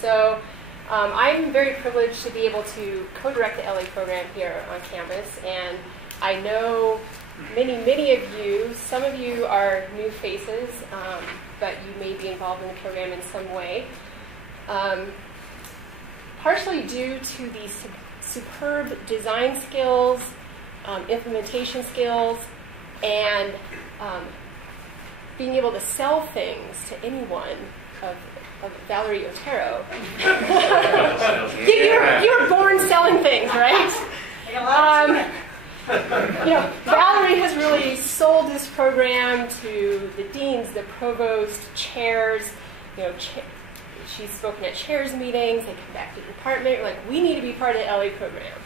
So I'm very privileged to be able to co-direct the LA program here on campus, and I know many of you. Some of you are new faces, but you may be involved in the program in some way. Partially due to the superb design skills, implementation skills, and being able to sell things to anyone of Valerie Otero. you were born selling things, right? Valerie has really sold this program to the deans, the provost, chairs. She's spoken at chairs meetings. They come back to the department. Like, we need to be part of the LA program.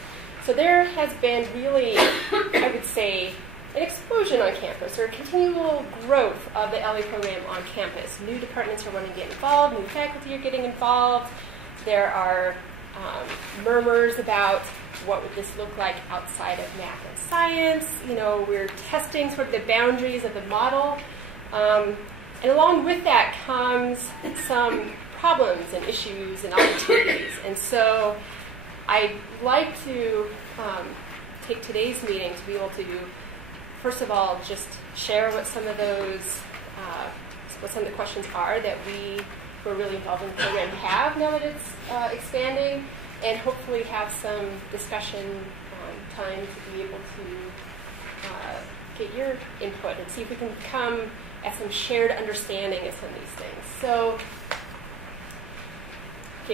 So there has been really, I would say, an explosion on campus, or continual growth of the LA program on campus. New departments are wanting to get involved, new faculty are getting involved. There are murmurs about what would this look like outside of math and science. We're testing sort of the boundaries of the model. And along with that comes some problems and issues and opportunities. And so I'd like to take today's meeting to be able to, first of all, just share what some of those, what some of the questions are that we who are really involved in the program have now that it's expanding, and hopefully have some discussion time to be able to get your input and see if we can come at some shared understanding of some of these things.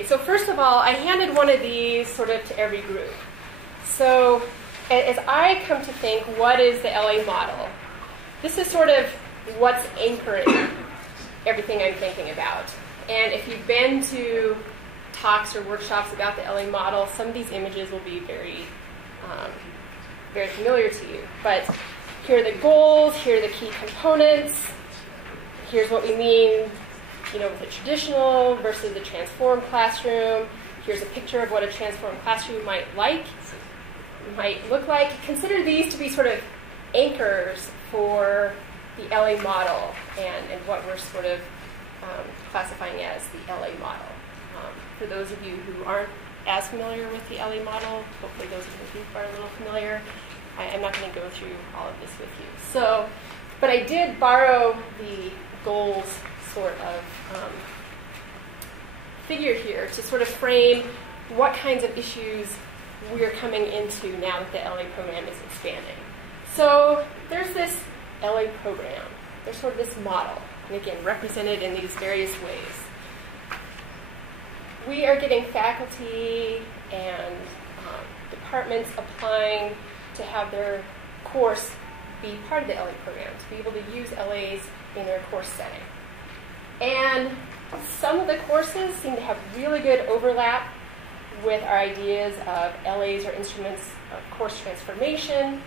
So first of all, I handed one of these sort of to every group. So as I come to think, what is the LA model? This is sort of what's anchoring everything I'm thinking about. And if you've been to talks or workshops about the LA model, some of these images will be very familiar to you. But here are the goals, here are the key components, here's what we mean, with a traditional versus a transformed classroom. Here's a picture of what a transformed classroom might look like. Consider these to be sort of anchors for the LA model and what we're sort of classifying as the LA model. For those of you who aren't as familiar with the LA model, hopefully those of you who are a little familiar, I'm not going to go through all of this with you. But I did borrow the goals sort of figure here to sort of frame what kinds of issues we're coming into now that the LA program is expanding. So there's this LA program. There's sort of this model, and again, represented in these various ways. We are getting faculty and departments applying to have their course be part of the LA program, to be able to use LAs in their course setting. And some of the courses seem to have really good overlap with our ideas of LAs or instruments of course transformation,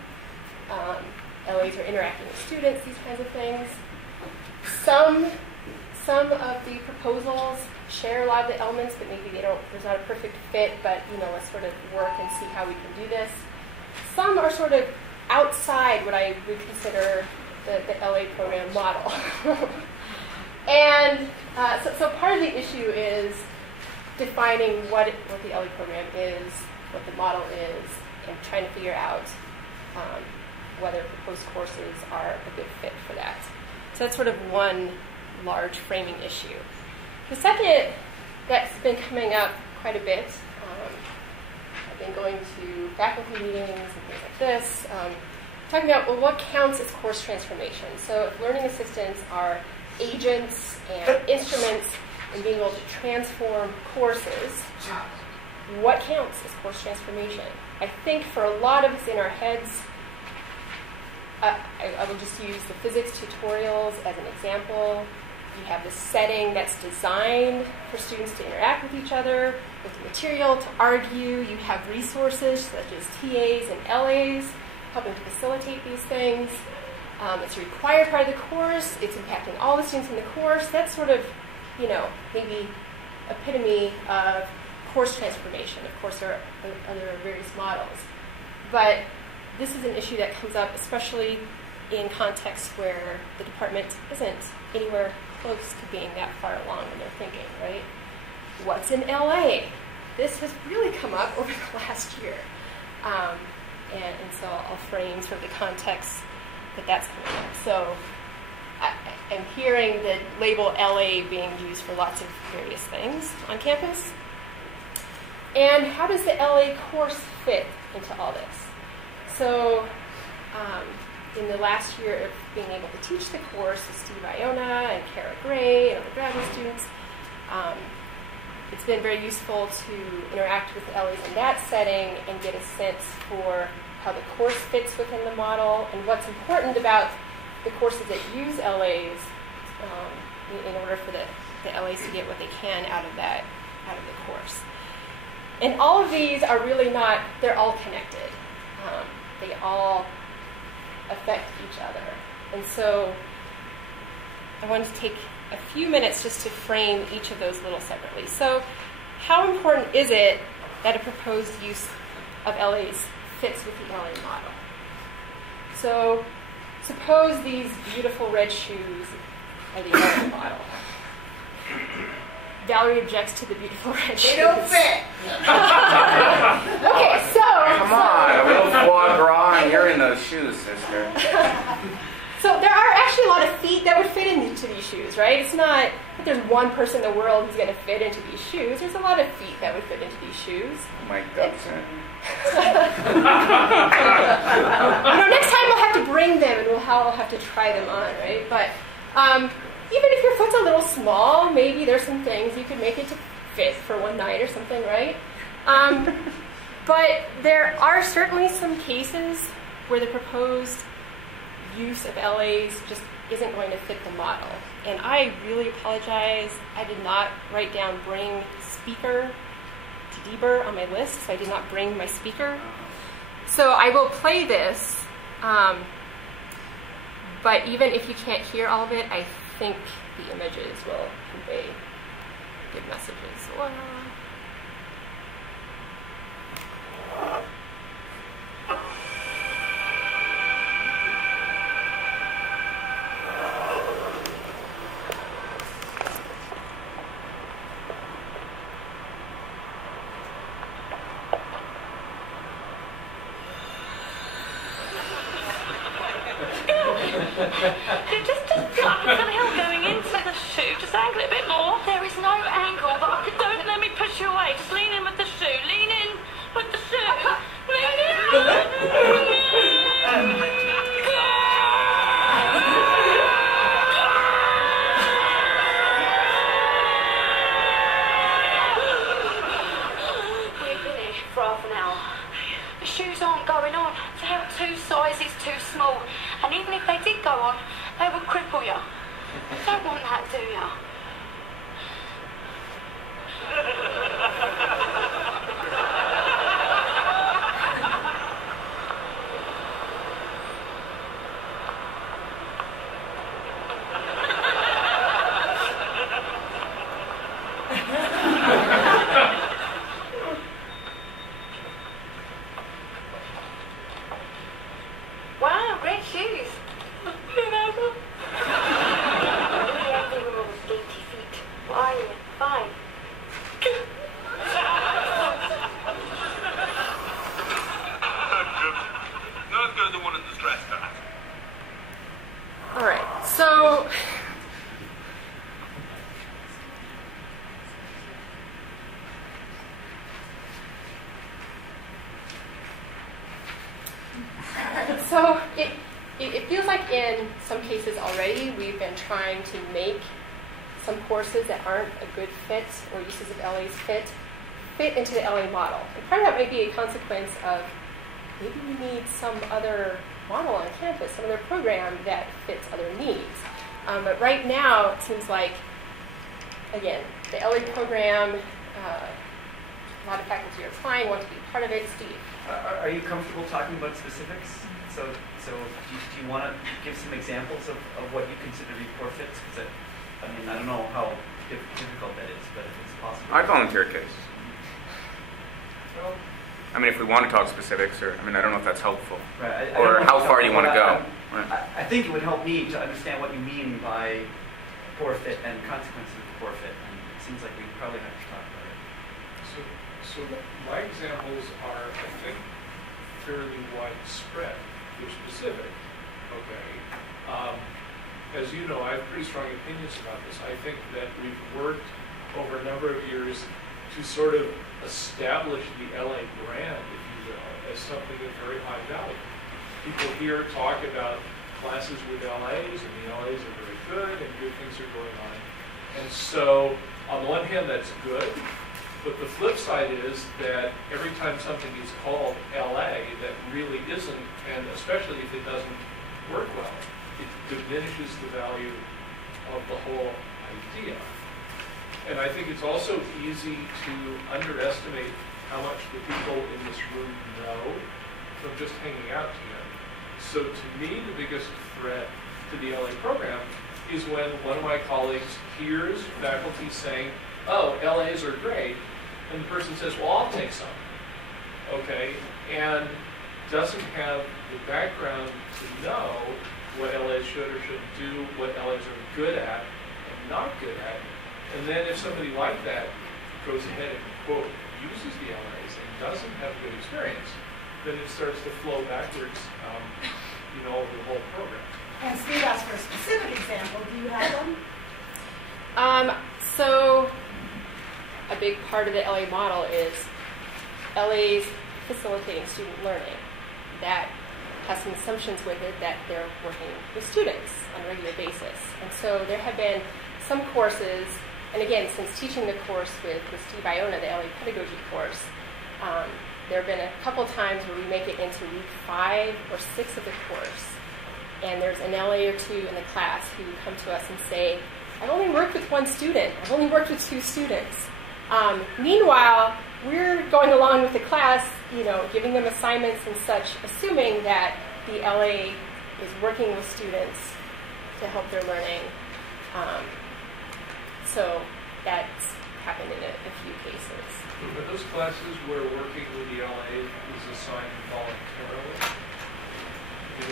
LAs are interacting with students, these kinds of things. Some of the proposals share a lot of the elements, but maybe there's not a perfect fit, but let's sort of work and see how we can do this. Some are sort of outside what I would consider the LA program model. And so part of the issue is defining what the LA program is, what the model is, and trying to figure out whether proposed courses are a good fit for that. So that's sort of one large framing issue. The second that's been coming up quite a bit, I've been going to faculty meetings and things like this, talking about, well, what counts as course transformation? So if learning assistants are agents and instruments in being able to transform courses, what counts as course transformation? I think for a lot of us in our heads, I will just use the physics tutorials as an example. You have this setting that's designed for students to interact with each other, with the material, to argue. You have resources such as TAs and LAs helping to facilitate these things. It's a required part of the course. It's impacting all the students in the course. That's sort of, maybe epitome of course transformation. Of course, there are other various models. But this is an issue that comes up especially in contexts where the department isn't anywhere close to being that far along in their thinking, right? what's in LA? This has really come up over the last year. And so I'll frame sort of the context that's coming up. So I'm hearing the label LA being used for lots of various things on campus. And how does the LA course fit into all this? So in the last year of being able to teach the course with Steve Iona and Kara Gray and other graduate students, it's been very useful to interact with LAs in that setting and get a sense for how the course fits within the model and what's important about the courses that use LAs in order for the LAs to get what they can out of the course. And all of these are really not, they're all connected. They all affect each other. And so I wanted to take a few minutes just to frame each of those a little separately. So how important is it that a proposed use of LAs fits with the LA model? So suppose these beautiful red shoes are the LA model. Valerie objects to the beautiful red shoes. They don't fit. Okay, so... Come on, a little foie gras and you're in those shoes, sister. So there are actually a lot of feet that would fit into these shoes, right? It's not that there's one person in the world who's going to fit into these shoes. There's a lot of feet that would fit into these shoes. Mike Dubson. Next time we'll have to bring them and we'll have to try them on, right? But even if your foot's a little small, maybe there's some things you could make it to fit for one night or something, right? But there are certainly some cases where the proposed use of LAs just isn't going to fit the model. And I really apologize. I did not write down bring speaker to Deber on my list, so I did not bring my speaker. So I will play this, but even if you can't hear all of it, I think the images will convey good messages. Wow. Just for the hell going into the shoe, just angle it a bit more. There is no angle, but don't let me push you away. Just lean in with the shoe. Lean in with the shoe. Lean in. We've been here for half an hour. The shoes aren't going on. They are 2 sizes too small. And even if they did go on, they would cripple you. You don't want that, do you? Wow, great shoes. Fine. Let's go to the one in the dress hat. All right, so it feels like in some cases already we've been trying to make some courses that aren't a good fit or uses of LAs fit into the LA model. And part of that might be a consequence of maybe we need some other model on campus, some other program that fits other needs. But right now it seems like, again, the LA program, a lot of faculty are applying, want to be part of it. Steve? Are you comfortable talking about specifics? So do you want to give some examples of what you consider to be poor fits? Because I don't know how difficult that is, but if it's possible. I'd volunteer a case. I mean, if we want to talk specifics, or I don't know if that's helpful. Right. Or how far do you want to go? I think it would help me to understand what you mean by poor fit and consequences of poor fit, and seems like we probably have to talk about it. So my examples are, I think, fairly widespread. They're specific, okay? As you know, I have pretty strong opinions about this. I think that we've worked over a number of years to sort of establish the LA brand, if you will, as something of very high value. People here talk about classes with LAs, and the LAs are very good, and good things are going on. And so, on the one hand, that's good, but the flip side is that every time something is called LA that really isn't, and especially if it doesn't work well, it diminishes the value of the whole idea. And I think it's also easy to underestimate how much the people in this room know from just hanging out together. So to me, the biggest threat to the LA program is when one of my colleagues hears faculty saying, oh, LAs are great, and the person says, well, I'll take some, okay, and doesn't have the background to know what LAs should or shouldn't do, what LAs are good at and not good at. And then if somebody like that goes ahead and, quote, uses the LAs and doesn't have a good experience, then it starts to flow backwards, over the whole program. And Steve asked for a specific example. Do you have one? So a big part of the LA model is LAs facilitating student learning. That has some assumptions with it that they're working with students on a regular basis. And so there have been some courses, and again, since teaching the course with Steve Iona, the LA pedagogy course, there have been a couple times where we make it into week 5 or 6 of the course, and there's an LA or two in the class who come to us and say, I've only worked with one student, I've only worked with 2 students. Meanwhile, we're going along with the class, giving them assignments and such, assuming that the LA is working with students to help their learning. So that's happened in a few cases. Are those classes where working with the LA is assigned voluntarily?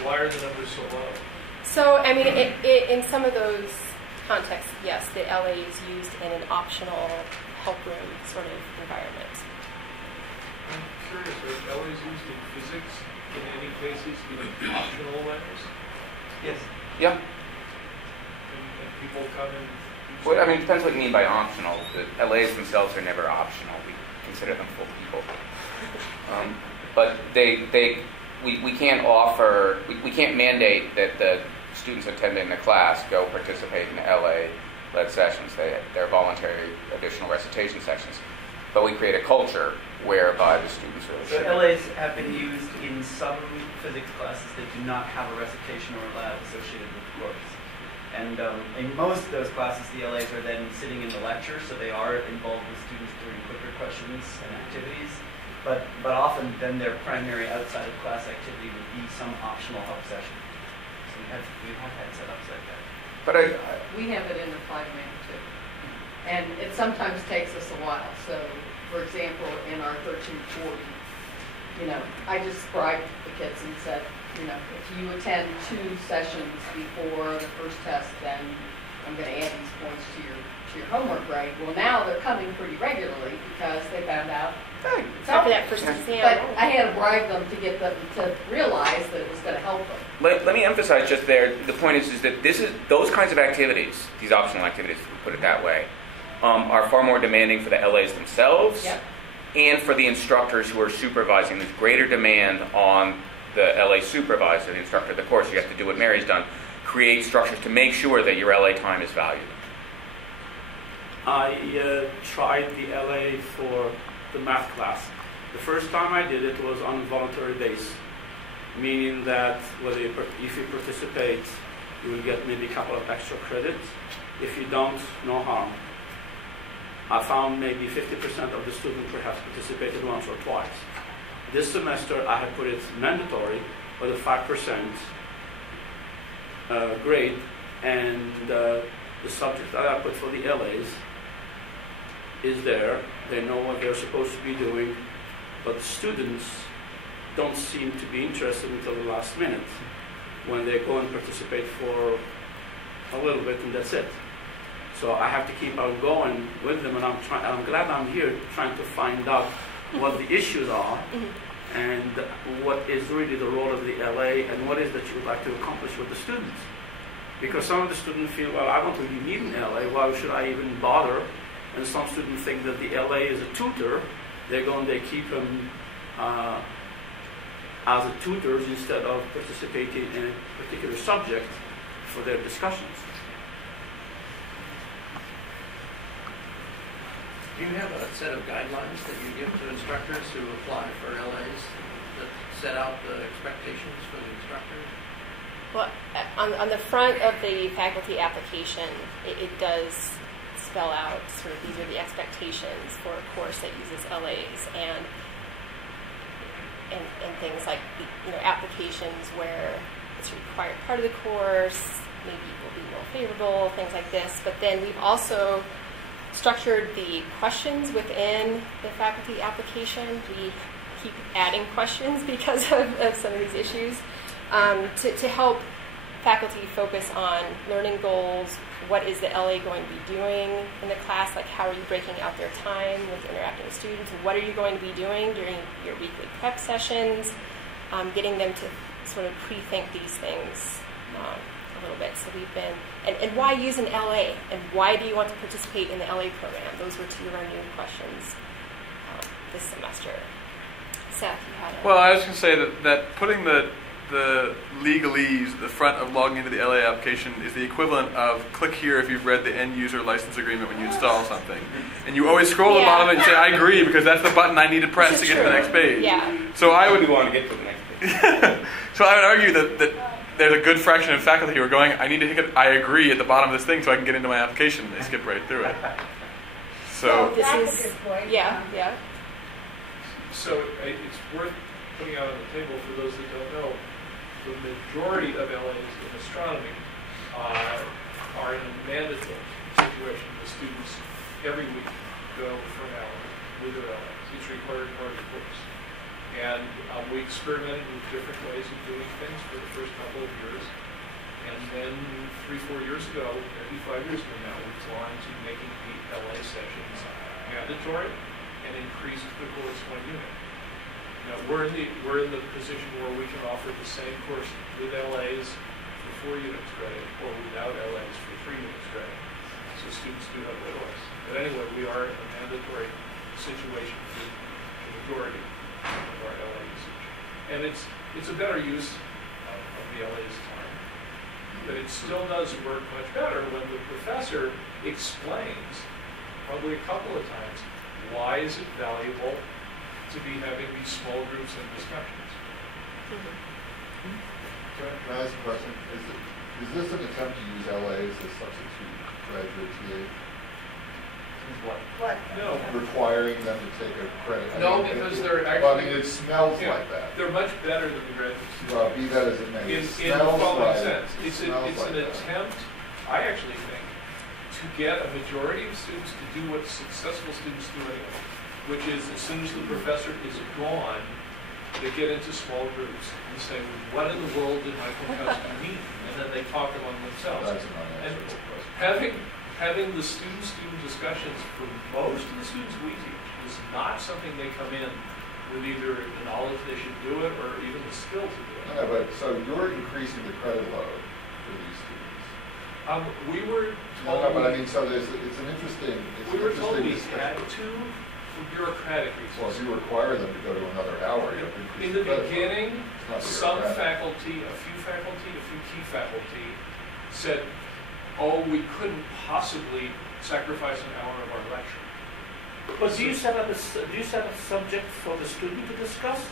Why are the numbers so low? So, I mean, in some of those contexts, yes, the LA is used in an optional help room sort of environment. I'm curious, are LAs used in physics in any cases in optional ways? Yes. Yeah. And people come and... Well, I mean, it depends what you mean by optional. The LAs themselves are never optional. We consider them full people. But we can't offer, we can't mandate that the students attending the class go participate in LA-led sessions. They're voluntary additional recitation sessions. But we create a culture whereby the students really So should. LAs have been used in some physics classes that do not have a recitation or a lab associated with the course. And in most of those classes, the LAs are then sitting in the lecture, so they are involved with students doing quicker questions and activities. But often, then their primary outside of class activity would be some optional help session. So we have had setups like that. But We have it in the 5-man too. And it sometimes takes us a while. So, for example, in our 1340, I just bribed the kids and said, if you attend 2 sessions before the first test, then I'm going to add these points to your homework grade. Well, now they're coming pretty regularly because they found out. After that first exam. But I had to bribe them to get them to realize that it was going to help them. let me emphasize just there, the point is that those kinds of activities, these optional activities, if we put it that way, are far more demanding for the LAs themselves and for the instructors who are supervising. There's greater demand on the LA supervisor, the instructor of the course. You have to do what Mary's done, create structures to make sure that your LA time is valued. I tried the LA for the math class. The first time I did it was on a voluntary base, meaning that if you participate, you will get maybe a couple of extra credits. If you don't, no harm. I found maybe 50% of the students perhaps participated once or twice. This semester, I have put it mandatory with a 5% grade, and the subject that I put for the LAs is there. They know what they're supposed to be doing, but the students don't seem to be interested until the last minute when they go and participate for a little bit, and that's it. So I have to keep on going with them, and I'm glad I'm here trying to find out what the issues are and what is really the role of the LA and what is that you would like to accomplish with the students. Because some of the students feel, well, I don't really need an LA, why should I even bother? And some students think that the LA is a tutor. They keep them as a tutors instead of participating in a particular subject for their discussions. Do you have a set of guidelines that you give to instructors who apply for LAs that set out the expectations for the instructors? Well, on the front of the faculty application, it does spell out sort of these are the expectations for a course that uses LAs and things like applications where it's a required part of the course, maybe will be more favorable, things like this. But then we've also structured the questions within the faculty application. We keep adding questions because of some of these issues to help faculty focus on learning goals. What is the LA going to be doing in the class? Like, how are you breaking out their time with interacting with students? And what are you going to be doing during your weekly prep sessions? Getting them to sort of pre-think these things a little bit. So we've been, and why use an LA? And why do you want to participate in the LA program? Those were two of our new questions this semester. Seth, you had Well, I was going to say that putting the legalese, the front of logging into the LA application, is the equivalent of click here if you've read the end user license agreement when you install something. And you always scroll to the bottom of it and say, I agree, because that's the button I need to press to get to the next page. Yeah. So I would want to get to the next page. So I would argue that there's a good fraction of faculty who are going, I need to hit I agree at the bottom of this thing so I can get into my application, and they skip right through it. So this is, yeah. So it's worth putting out on the table for those that don't know, the majority of LAs in astronomy are in a mandatory situation. The students every week go for an hour with their LAs. It's required part of the course. And we experimented with different ways of doing things for the first couple of years. And then 3-4 years ago, maybe 5 years ago now, we've gone to making the LA sessions mandatory and increased the course 1 unit. Now, we're in the position where we can offer the same course with LAs for 4 units credit or without LAs for 3 units credit. So students do have a choice. But anyway, we are in a mandatory situation for the majority of our LA usage. And it's a better use of the LA's time. But it still does work much better when the professor explains, probably a couple of times, why is it valuable to be having these small groups and discussions. Can I ask a question? Is this an attempt to use LA as a substitute graduate TA? What? No. Requiring them to take a credit? No, because they're actually... Well, I mean, it smells like that. They're much better than the graduate students. Well, be that as it may. In the following sense. It's an that. attempt, I actually think, to get a majority of students to do what successful students do anyway, which is as soon as the professor is gone, they get into small groups and say, what in the world did Michael Kowski mean? And then they talk among themselves. That's an unanswerable And question. having the student-student discussions for most of the students we teach is not something they come in with either the knowledge they should do it or even the skill to do it. No, but so you're increasing the credit load for these students. We were told... No, but I mean, so it's an interesting... We were told we had to for bureaucratic reasons. Well, if you require them to go to another hour, you have to increase in the credit beginning, load. some faculty, a few key faculty, said, oh, we couldn't possibly sacrifice an hour of our lecture. But do you set up a subject for the student to discuss,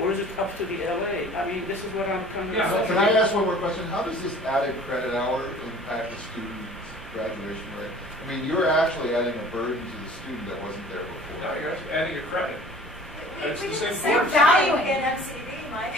or is it up to the LA? I mean, this is what I'm kind of... Yeah. Can I ask one more question? How does this added credit hour impact the student's graduation rate? I mean, you're actually adding a burden to the student that wasn't there before. No, you're adding a credit. It's the same Same course. value in MCD, Mike.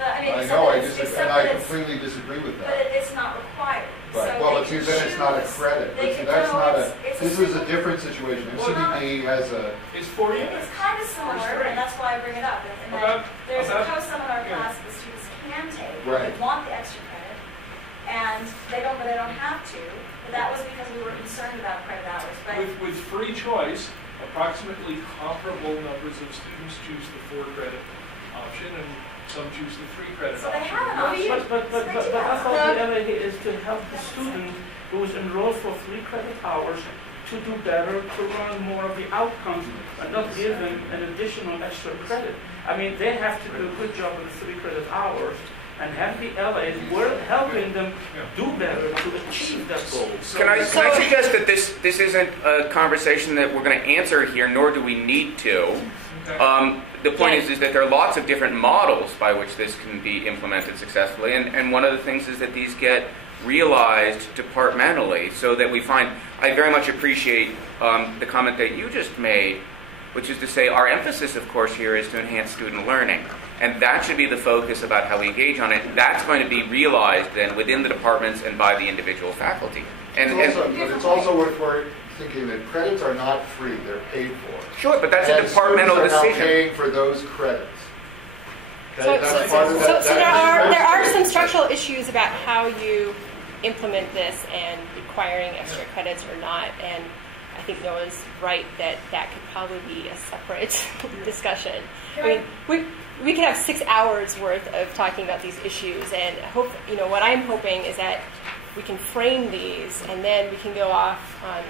I know, I completely disagree with that. But it's not required. Right. So Well, but see, then it's not a credit. But see, that's not a. This is a different situation. MCDD has a. It's 4 units. It's kind of similar, and that's why I bring it up. And that there's a post-seminar class the students can take. Right. They want the extra credit, and they don't have to. But that was because we were concerned about credit hours. But with free choice, approximately comparable numbers of students choose the 4 credit option, and some choose the 3 credit so option. they have an option. But that's all the LA is to help the student who is enrolled for 3 credit hours to do better, to learn more of the outcomes, and not give them an additional extra credit. I mean, they have to do a good job with the 3 credit hours, and have the LAs, we're helping them do better to achieve that goal. Can I suggest that this isn't a conversation that we're going to answer here, nor do we need to. The point is that there are lots of different models by which this can be implemented successfully, and one of the things is that these get realized departmentally, so that we find, I very much appreciate the comment that you just made, which is to say our emphasis, of course, here is to enhance student learning. And that should be the focus about how we engage on it. That's going to be realized then within the departments and by the individual faculty. But it's also worth thinking that credits are not free; they're paid for. Sure, but that's a departmental decision. Students are now paying for those credits. So there are some structural issues about how you implement this and requiring extra credits or not. And I think Noah's right that could probably be a separate discussion. I mean, we could have 6 hours worth of talking about these issues, and what I'm hoping is that we can frame these, and then we can go off on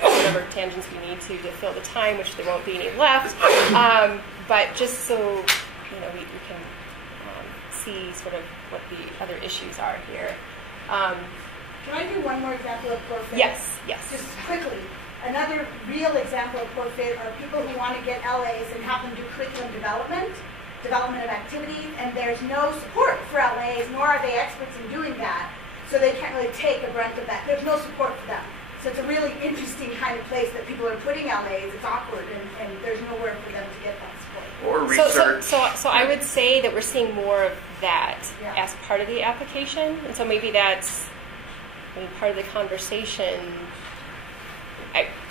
whatever tangents we need to fill the time, which there won't be any left. But just so we can see sort of what the other issues are here. Can I do one more example of forfeit? Yes. Just quickly. Another real example of forfeit are people who want to get LAs and have them do curriculum development of activities, and there's no support for LAs, nor are they experts in doing that, so they can't really take a brunt of that. There's no support for them. So it's a really interesting kind of place that people are putting LAs. It's awkward, and there's nowhere for them to get that support. Or research. So I would say that we're seeing more of that as part of the application, and so maybe that's part of the conversation.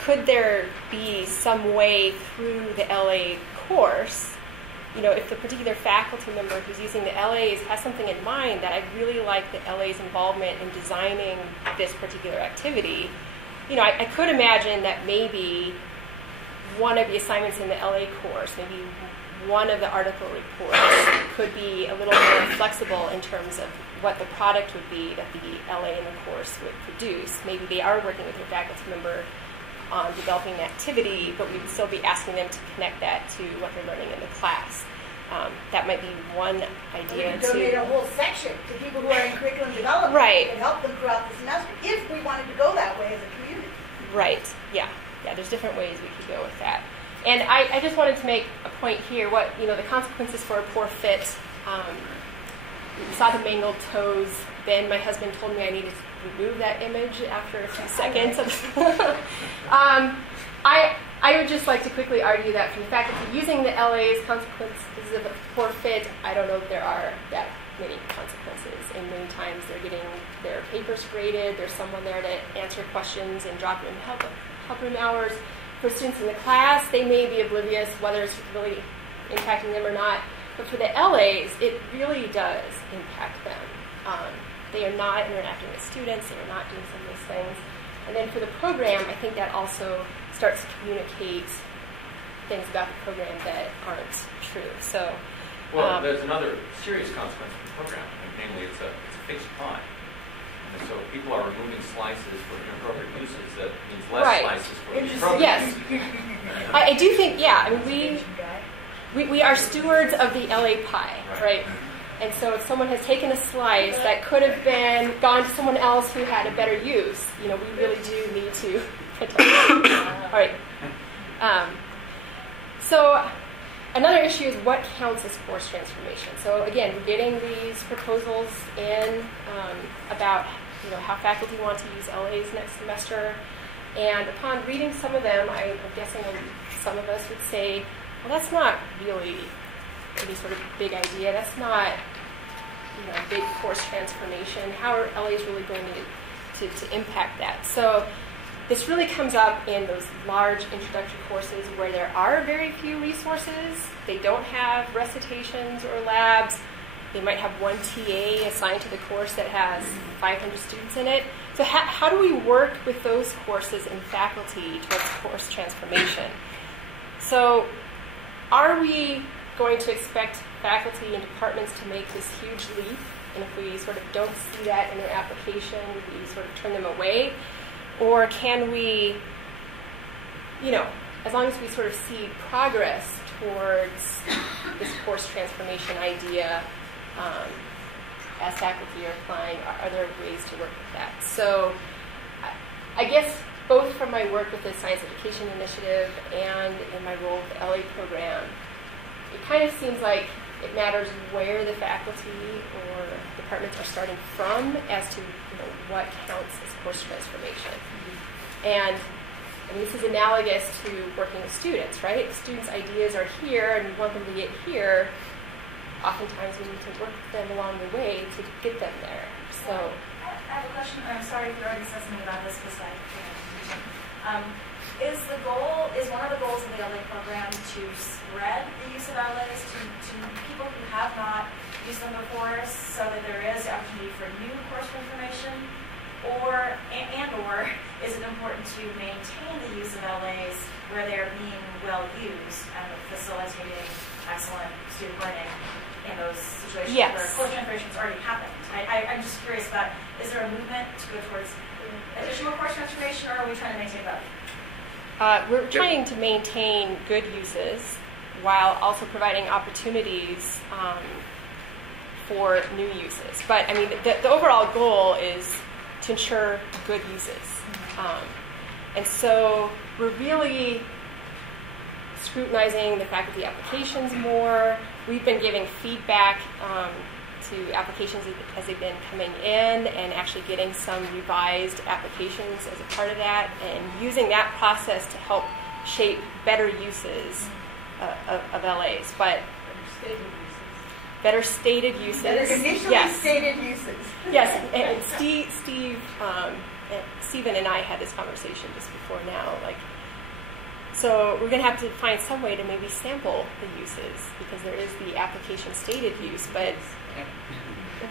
Could there be some way through the LA course, if the particular faculty member who's using the LAs has something in mind that I really like the LA's involvement in designing this particular activity, I could imagine that maybe one of the assignments in the LA course, maybe one of the article reports could be a little more flexible in terms of what the product would be that the LA in the course would produce. Maybe they are working with their faculty member on developing an activity, but we would still be asking them to connect that to what they're learning in the class. That might be one idea. We could donate a whole section to people who are in curriculum development and help them throughout the semester, if we wanted to go that way as a community. Right, yeah, there's different ways we could go with that. And I just wanted to make a point here, the consequences for a poor fit. We saw the mangled toes. Ben, my husband, told me I needed to remove that image after a few seconds. I would just like to quickly argue that for the faculty using the LA's consequences of a poor fit, I don't know if there are that many consequences. And many times they're getting their papers graded, there's someone there to answer questions and drop room help room hours. For students in the class, they may be oblivious whether it's really impacting them or not. But for the LAs, it really does impact them. They are not interacting with students. They are not doing some of those things. And then for the program, I think that also starts to communicate things about the program that aren't true. So, there's another serious consequence for the program, and namely it's a fixed time. And so if people are removing slices for inappropriate uses, that means less slices for appropriate yes. uses. I do think, we are stewards of the LA pie, right? And so if someone has taken a slice that could have gone to someone else who had a better use, we really do need to protect it. All right. So another issue is what counts as course transformation. So again, we're getting these proposals in about how faculty want to use LAs next semester. And upon reading some of them, I'm guessing some of us would say, well, that's not really any sort of big idea. That's not a big course transformation. How are LAs really going to impact that? So this really comes up in those large introductory courses where there are very few resources. They don't have recitations or labs. they might have one TA assigned to the course that has 500 students in it. So how do we work with those courses and faculty towards course transformation? So are we going to expect faculty and departments to make this huge leap? And if we sort of don't see that in their application, we sort of turn them away? Or can we, as long as we sort of see progress towards this course transformation idea, as faculty are applying, are there ways to work with that? So I guess both from my work with the Science Education Initiative and in my role with the LA program, it kind of seems like it matters where the faculty or departments are starting from as to what counts as course transformation. And this is analogous to working with students, right? If students' ideas are here and we want them to get here, oftentimes we need to work with them along the way to get them there. So I have a question. I'm sorry if you already said something about this, because is one of the goals of the LA program to spread the use of LAs to people who have not used them before, so that there is opportunity for new course information, or is it important to maintain the use of LAs where they're being well used and facilitating excellent student learning in those situations where course transformation has already happened? I'm just curious about, is there a movement to go towards additional course transformation, or are we trying to maintain both? We're trying to maintain good uses while also providing opportunities for new uses. But I mean, the overall goal is to ensure good uses. And so we're really scrutinizing the faculty applications more. We've been giving feedback to applications as they've been coming in, and actually getting some revised applications as a part of that, and using that process to help shape better uses of LAs. But better stated uses. Better initially stated uses. Yes, and Stephen and I had this conversation just before now. So we're going to have to find some way to maybe sample the uses, because there is the application stated use, but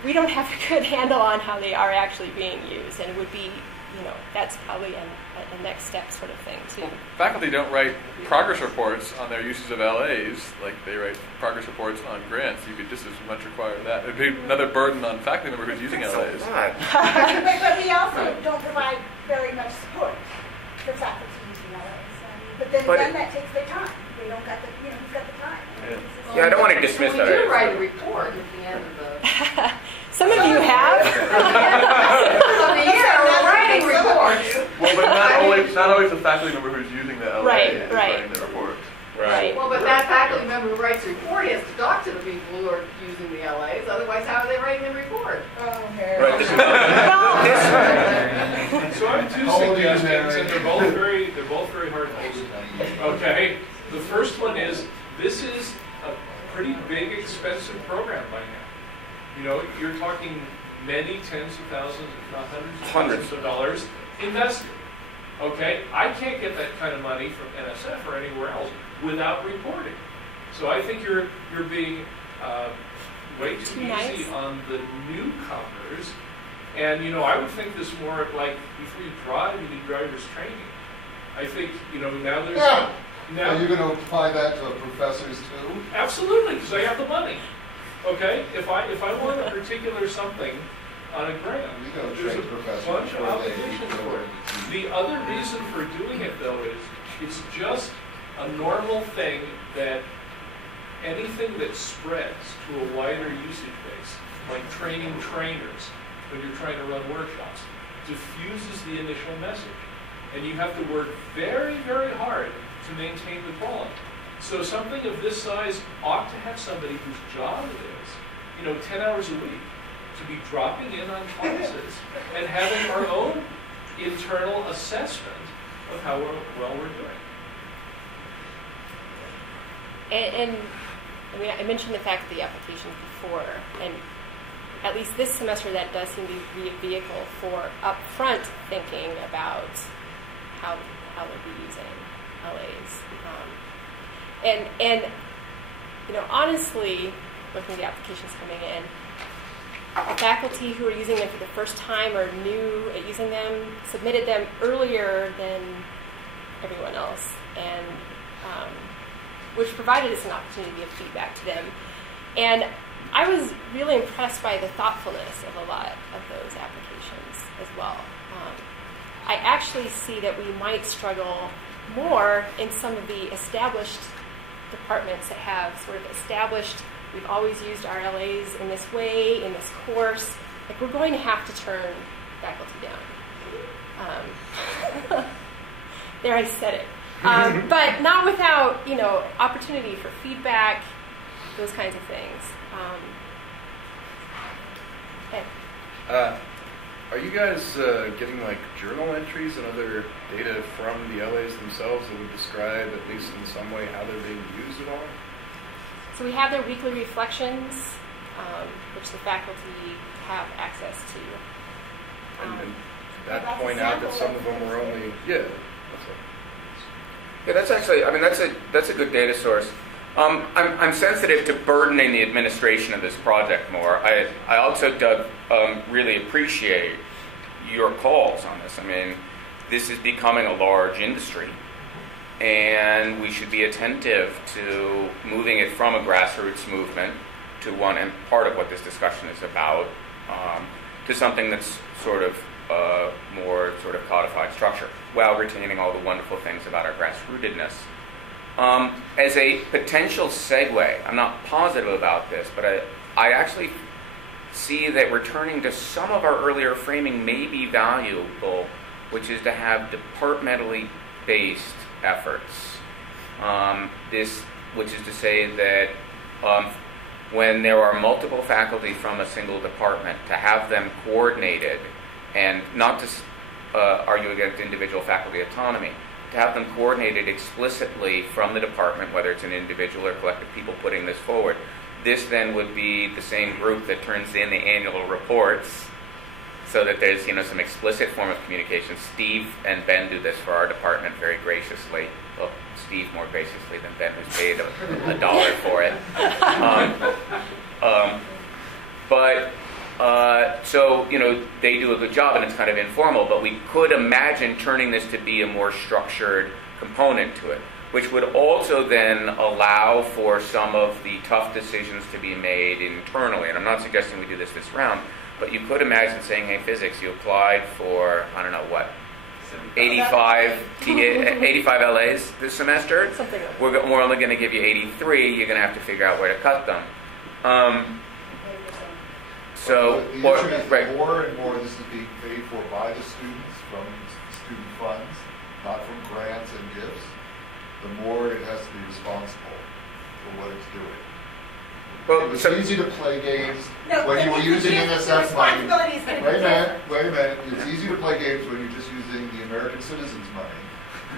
we don't have a good handle on how they are actually being used, and it would be, that's probably a next step sort of thing too. Well, faculty don't write progress reports on their uses of LAs like they write progress reports on grants. You could just as much require that. It would be another burden on faculty member who's using LAs. But we also don't provide very much support for faculty using LAs. But then that takes their time. They don't got who's got the time? Yeah, I don't want to dismiss that. We do write a report at the end of the... Some of you have. We're writing reports. Well, but not always the faculty member who's using the LA is writing the report. Right. Well, but that faculty member who writes the report has to talk to the people who are using the LAs. Otherwise, how are they writing the report? Right. So I have two suggestions, and they're both very hard to. Okay. The first one is, this is a pretty big, expensive program by now. You're talking many tens of thousands, if not hundreds of dollars invested. Okay? I can't get that kind of money from NSF or anywhere else without reporting. So I think you're being way too easy on the newcomers. And, I would think this more like, before you drive, you need driver's training. I think, now there's... Now, are you going to apply that to professors too? Absolutely, because I have the money. Okay? If I want a particular something on a grant, there's a bunch of obligations for it. The other reason for doing it, though, is it's just a normal thing that anything that spreads to a wider usage base, like training trainers when you're trying to run workshops, diffuses the initial message. And you have to work very, very hard to maintain the quality. So something of this size ought to have somebody whose job it is, 10 hours a week, to be dropping in on classes and having our own internal assessment of how well we're doing. And I mentioned the faculty application before, and at least this semester that does seem to be a vehicle for upfront thinking about how we'll be using LAs. And honestly, looking at the applications coming in. The faculty who are using them for the first time or new at using them submitted them earlier than everyone else, and which provided us an opportunity to give feedback to them. And I was really impressed by the thoughtfulness of a lot of those applications as well. I actually see that we might struggle more in some of the established departments that have sort of established, we've always used our LAs in this way, in this course. Like, we're going to have to turn faculty down. There, I said it. But not without, opportunity for feedback, those kinds of things. Are you guys getting like journal entries and other data from the LAs themselves that would describe, at least in some way, how they're being used at all? So we have their weekly reflections, which the faculty have access to. And that point out that some of them were only, Yeah, that's actually, that's a good data source. I'm sensitive to burdening the administration of this project more. I also, Doug, really appreciate your calls on this. I mean, this is becoming a large industry, and we should be attentive to moving it from a grassroots movement to one, and part of what this discussion is about, to something that's sort of more sort of codified structure, while retaining all the wonderful things about our grassrootedness. As a potential segue, I'm not positive about this, but I actually see that returning to some of our earlier framing may be valuable, which is to have departmentally based efforts. Which is to say that when there are multiple faculty from a single department, to have them coordinated, and not to argue against individual faculty autonomy, to have them coordinated explicitly from the department, whether it's an individual or collective people putting this forward. This then would be the same group that turns in the annual reports, so that there's some explicit form of communication. Steve and Ben do this for our department very graciously. Well, Steve more graciously than Ben, who's paid $1 for it. So they do a good job, and it's kind of informal, but we could imagine turning this to be a more structured component to it, which would also then allow for some of the tough decisions to be made internally. And I'm not suggesting we do this round, but you could imagine saying, hey, physics, you applied for, 85 LAs this semester. Something like that. We're only going to give you 83. You're going to have to figure out where to cut them. The issue is more and more this is being paid for by the students from student funds, not from grants and gifts. The more it has to be responsible for what it's doing. It was easy to play games when you were using NSF money. Wait a minute. It's easy to play games when you're just using the American citizens' money.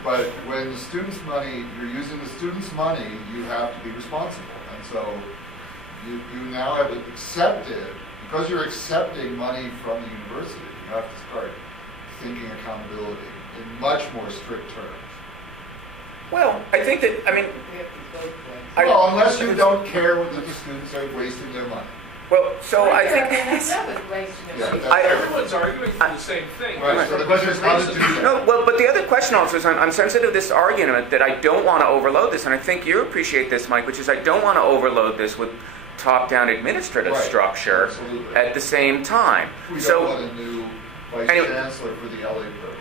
But when the students' money, you're using the students' money, you have to be responsible. And so you now have accepted, because you're accepting money from the university, you have to start thinking accountability in much more strict terms. Well, I think that, unless you don't care that the students are wasting their money. Well, so I think... Everyone's arguing for the same thing. Right, so the question is how to do that. No, well, but the other question also is I'm sensitive to this argument that I don't want to overload this, and I think you appreciate this, Mike, which is I don't want to overload this with top-down administrative structure at the same time. We don't want a new vice chancellor for the LA program.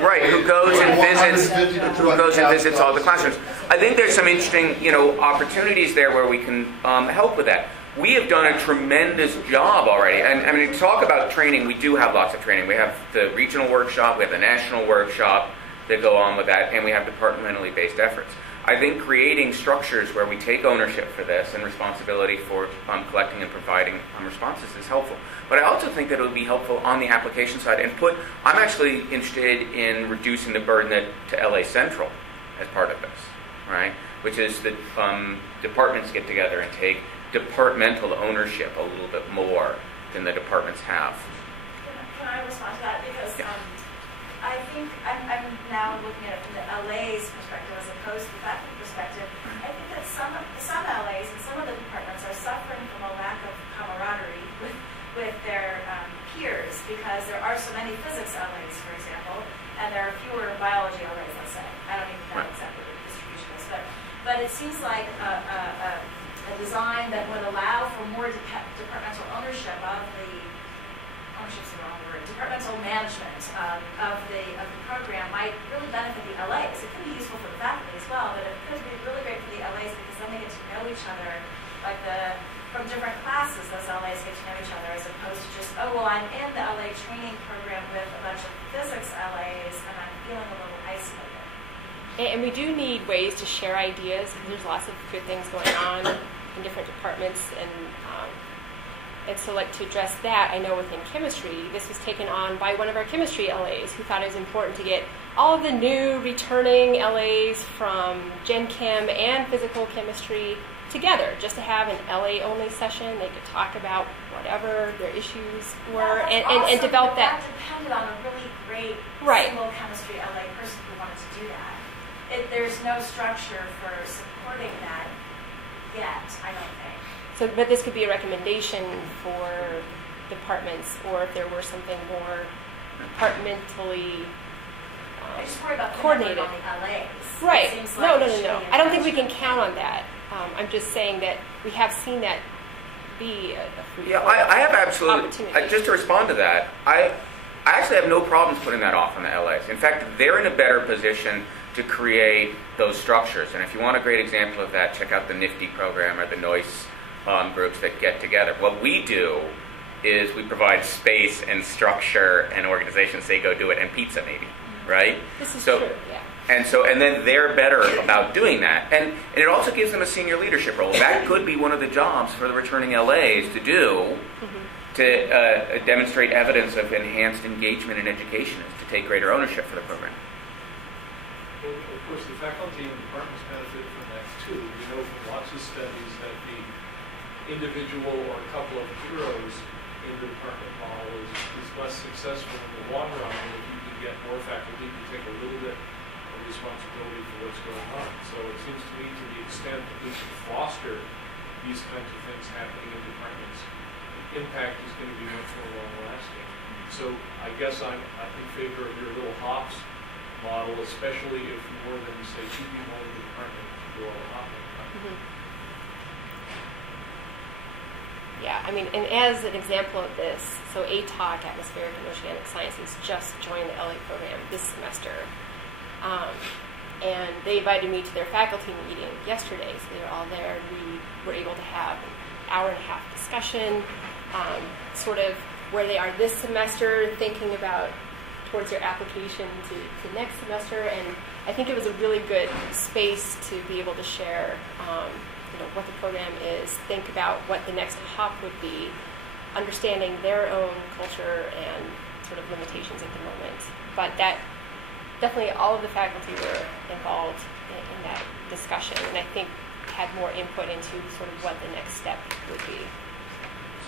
Right, who goes and visits all the classrooms. I think there's some interesting, opportunities there where we can help with that. We have done a tremendous job already, and to talk about training, we do have lots of training. We have the regional workshop, we have the national workshop that go on with that, and we have departmentally based efforts. I think creating structures where we take ownership for this and responsibility for collecting and providing responses is helpful. But I also think that it would be helpful on the application side I'm actually interested in reducing the burden to LA Central as part of this, right? Which is that departments get together and take departmental ownership a little bit more than the departments have. Can I respond to that? Because I think I'm now looking at it from the LA's perspective as opposed to the faculty perspective. I think that that some LAs and some of the departments are suffering from a lack of camaraderie with their peers, because there are so many physics LAs, for example, and there are fewer biology LAs, let's say. I don't even know exactly what the distribution is, but it seems like a design that would allow for more departmental ownership of the, ownership's the wrong word, departmental management of the program might really benefit the LAs. It could be useful for the faculty as well, but it could be really great for the LAs because then they get to know each other, like from different classes, those LAs get to know each other, as opposed to just, oh, well, I'm in the LA training program with a bunch of physics LAs, and I'm feeling a little isolated. And we do need ways to share ideas, because there's lots of good things going on in different departments, and so, like, to address that, I know within chemistry, this was taken on by one of our chemistry LAs who thought it was important to get all of the new returning LAs from Gen Chem and physical chemistry together, just to have an LA-only session. They could talk about whatever their issues were, and develop that. That depended on a really great single chemistry LA person who wanted to do that. There's no structure for supporting that yet, I don't think. So, but this could be a recommendation for departments, or if there were something more departmentally I just worry about coordinated. On the LAs. Right. Like No. I don't think we can count on that. I'm just saying that we have seen that be a fruitful I have absolutely, opportunity. just to respond to that, I actually have no problems putting that off on the LAs. In fact, they're in a better position to create those structures. And if you want a great example of that, check out the NIFTY program or the NOIS groups that get together. What we do is we provide space and structure and organization, say go do it, and pizza maybe, right? This is true, yeah. And then they're better about doing that. And it also gives them a senior leadership role. That could be one of the jobs for the returning LAs to do, to demonstrate evidence of enhanced engagement in education, is to take greater ownership for the program. Well, of course, the faculty and departments benefit from that too. We know from lots of studies that the individual or a couple of heroes in the department model is less successful in the long run. And if you can get more faculty to take a little bit of responsibility for what's going on. So it seems to me, to the extent that we can foster these kinds of things happening in departments, the impact is going to be much more long-lasting. So I guess I'm in favor of your little hops model, especially if more than, say, 2 people in the department do all the hopping. Yeah, I mean, and as an example of this, so ATOC, Atmospheric and Oceanic Sciences, just joined the LA program this semester. And they invited me to their faculty meeting yesterday, so they were all there. We were able to have an hour-and-a-half discussion, sort of where they are this semester, thinking about towards their application to next semester. And I think it was a really good space to be able to share what the program is, think about what the next hop would be, understanding their own culture and sort of limitations at the moment. But that definitely all of the faculty were involved in that discussion, and I think had more input into sort of what the next step would be.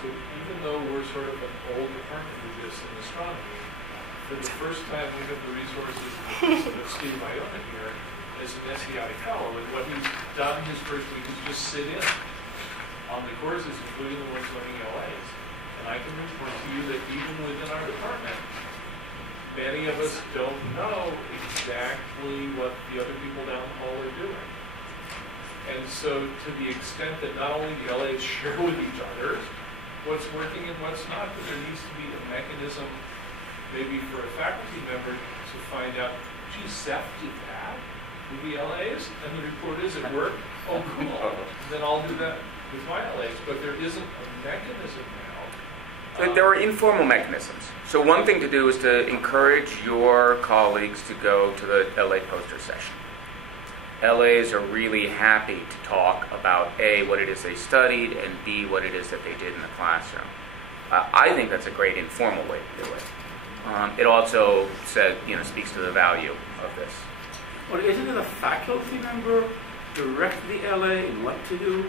So even though we're sort of an old department with this in astronomy, for the first time we have the resources of Steve Iona here as an SEI fellow, and what he's done his first week is just sit in on the courses, including the ones learning LAs. And I can report to you that even within our department, many of us don't know exactly what the other people down the hall are doing. And so to the extent that not only the LAs share with each other what's working and what's not, but there needs to be a mechanism maybe for a faculty member to find out, gee, Seth did that with the LAs, and the report is at work. Oh, cool. Then I'll do that with my LAs. But there isn't a mechanism now. There are informal mechanisms. So one thing to do is to encourage your colleagues to go to the LA poster session. LAs are really happy to talk about A, what it is they studied, and B, what it is that they did in the classroom. I think that's a great informal way to do it. It also speaks to the value of this. Well, isn't it a faculty member direct the LA in what to do?